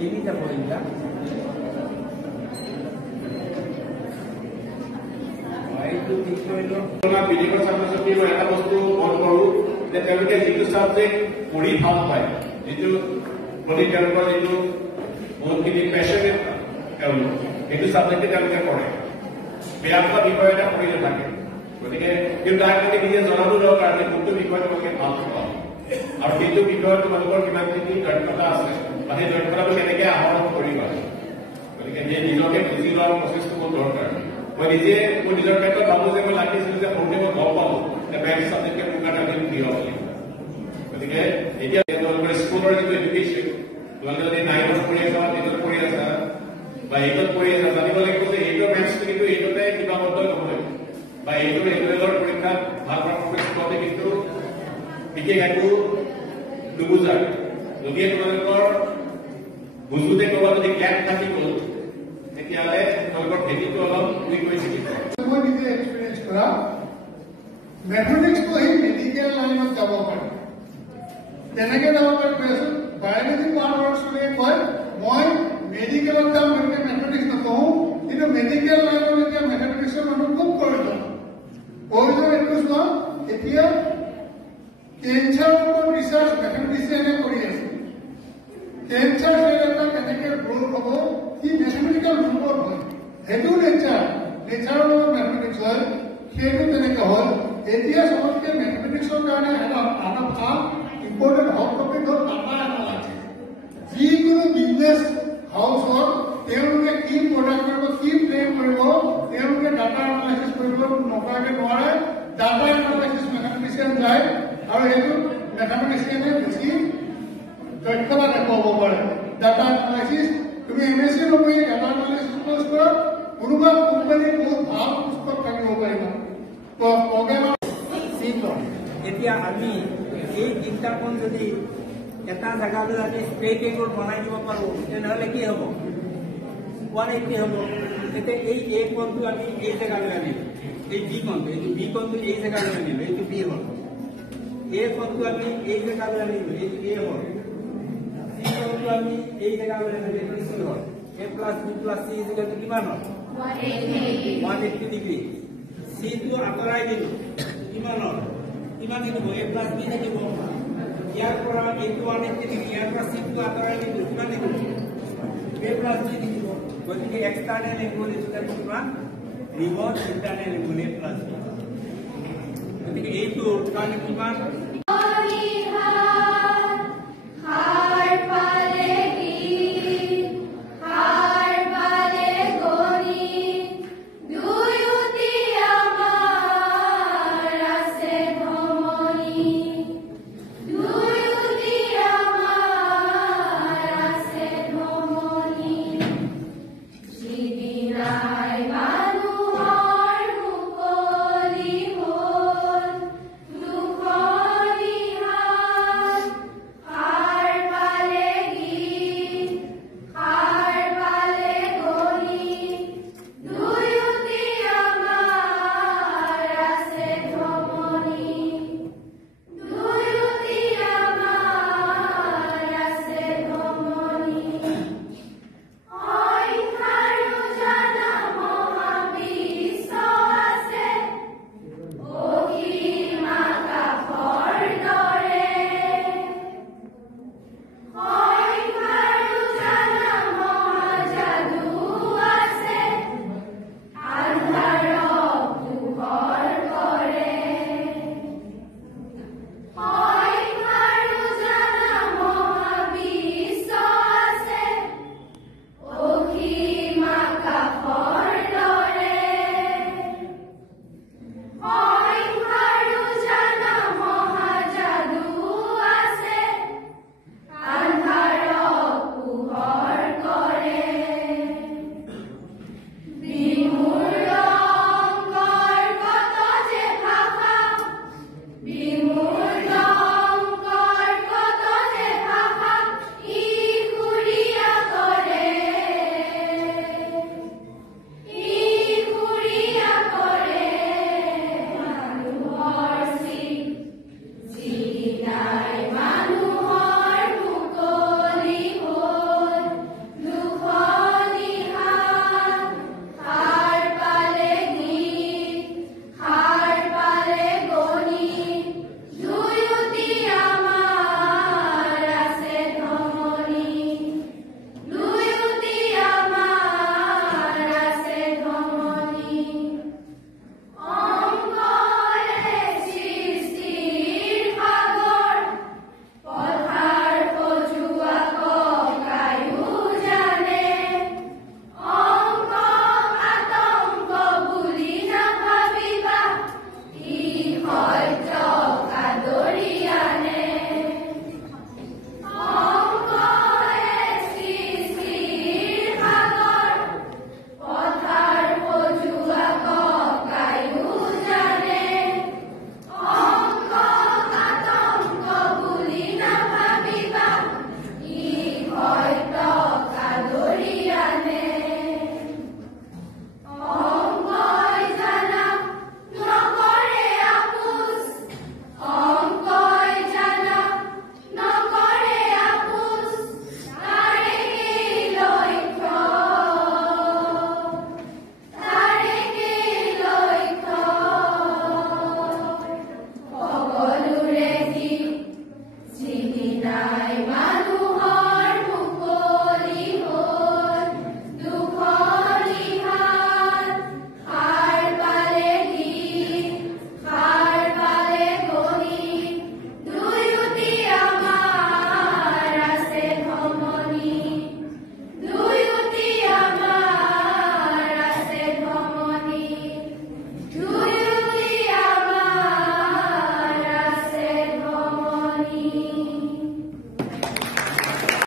ini tak boleh tak. Itu itu. Kalau video ছাত্ৰ-ছাত্ৰী মই এটা বস্তু মন কৰোঁ যে তেওঁলোকে যিটো সাবজেক্ট পঢ়ি ভাল পায় যিটো পঢ়ি তেওঁলোকৰ যিটো বহুতখিনি পেশ্যনেট তেওঁলোক সেইটো সাবজেক্টে তেওঁলোকে পঢ়ে বেয়া পোৱা বিষয় এটা পঢ়ি নাথাকে গতিকে কিন্তু তাৰ কাৰণে নিজে জনাব দৰকাৰ যে কোনটো বিষয় তোমালোকে ভাল পোৱা আৰু সেইটো বিষয়ত তোমালোকৰ কিমানখিনি দক্ষতা আছে বা সেই দক্ষতাটো কেনেকৈ আহৰণ কৰিবা গতিকে নিজকে বুজি লোৱাৰ প্ৰচেষ্টাটো বহুত দৰকাৰ মই নিজে মোৰ নিজৰ ক্ষেত্ৰত ভাবো যে মই লাগিছিল যে সৰুতে মই গম পালো যে মেথছ সাবজেক্টে মোৰ কাৰণে অতি প্ৰিয় বুলি গতিকে এতিয়া তোমালোকৰ স্কুলৰ যিটো এডুকেশ্যন তোমালোকে যদি 9ত পঢ়ি আছা 10ত পঢ়ি আছা বা 8ত পঢ়ি আছা জানিব লাগিব যে 8ৰ মেথছটো কিন্তু 8তে সীমাবদ্ধ নহয় বা 8ৰ লেভেলৰ পৰীক্ষাত ভাল পাৰফৰ্মেঞ্চ কৰোঁতে কিন্তু বিশেষ একো নুবুজায় যদিহে তোমালোকৰ বুজোতে ক'ৰবাত যদি গেপ থাকি গ'ল তেতিয়াহ'লে তোমালোকৰ ভেটিটো অলপ উইক হৈ থাকিব মই নিজে এক্সপিৰিয়েঞ্চ কৰা মেথমেটিক্সটো সেই মেডিকেল লাইনত যাব পাৰে তেনেকৈ যাব পাৰে কৈ আছোঁ বায়'লজি পঢ়াৰ ষ্টুডেণ্টে কয় মই মেডিকেলত যাম গতিকে মেথমেটিক্স নপঢ়োঁ কিন্তু মেডিকেল লাইনত এতিয়া মেথমেটিক্সৰ মানুহ খুব প্ৰয়োজন এইটো চোৱা এতিয়া কেঞ্চাৰৰ ওপৰত ৰিচাৰ্চ মেথমেটিচিয়ানে কৰি আছে কেঞ্চাৰ চেল এটা কেনেকৈ গ্ৰ'থ হ'ব কি মেথমেটিকেল ৰূপত হয় সেইটো নেচাৰৰ লগত মেথমেটিক্স হয় সেইটো তেনেকৈ হ'ল এতিয়া চবতকৈ মেথমেটিক্সৰ কাৰণে এটা ভাল ইম্পৰ্টেণ্ট হট টপিক হ'ল ডাটা এনালাইচিছ যিকোনো বিজনেছ হাউচত তেওঁলোকে কি প্ৰডাক্ট কৰিব কি প্লেন কৰিব তেওঁলোকে ডাটা এনালাইচিছ কৰিব নকৰাকৈ নোৱাৰে ডাটা এনালাইচিছ মেথমেটিচিয়ান যায় আৰু সেইটো মেথমেটিচিয়ানে বেছি দক্ষতা দেখুৱাব পাৰে ডাটা এনালাইচিছ তুমি MSc নপঢ়ি ডাটা এনালাইচিছ কোৰ্চ কৰা কোনোবা কোম্পানীত বহুত ভাল পুস্তক থাকিব পাৰিবা প্ৰগ্ৰেমাৰ এতিয়া আমি এই তিনিটাখন যদি এটা জেগালৈ আমি ষ্ট্ৰেইট এংগল বনাই দিব পাৰোঁ তেনেহ'লে কি হ'ব 180 হ'ব তেতিয়া এই A কোণটো আমি এই জেগালৈ আনিলোঁ এই B কোণটো এইটো B কোণটো এই জেগালৈ আনিলোঁ এইটো B হ'ল A কোণটো আমি এই জেগালৈ আনিলোঁ এইটো A হ'ল C কোণটো আমি এই জেগালৈ আনিলোঁ এইটো C হ'ল A plus B plus C ইজিকেলটো কিমান হ'ল 180 ডিগ্ৰী C টো আঁতৰাই দিলোঁ কিমান হ'ল কিমান থাকিব A plus B থাকিব ইয়াৰ পৰা এইটো 180 ডিগ্ৰী ইয়াৰ পৰা C টো আঁতৰাই দিলোঁ কিমান থাকিব A plus B থাকিব গতিকে এক্সটাৰ্নেল এংগল ইকুৱেল টু কিমান remote internal angle A plus B গতিকে এইটো কাৰণে কিমান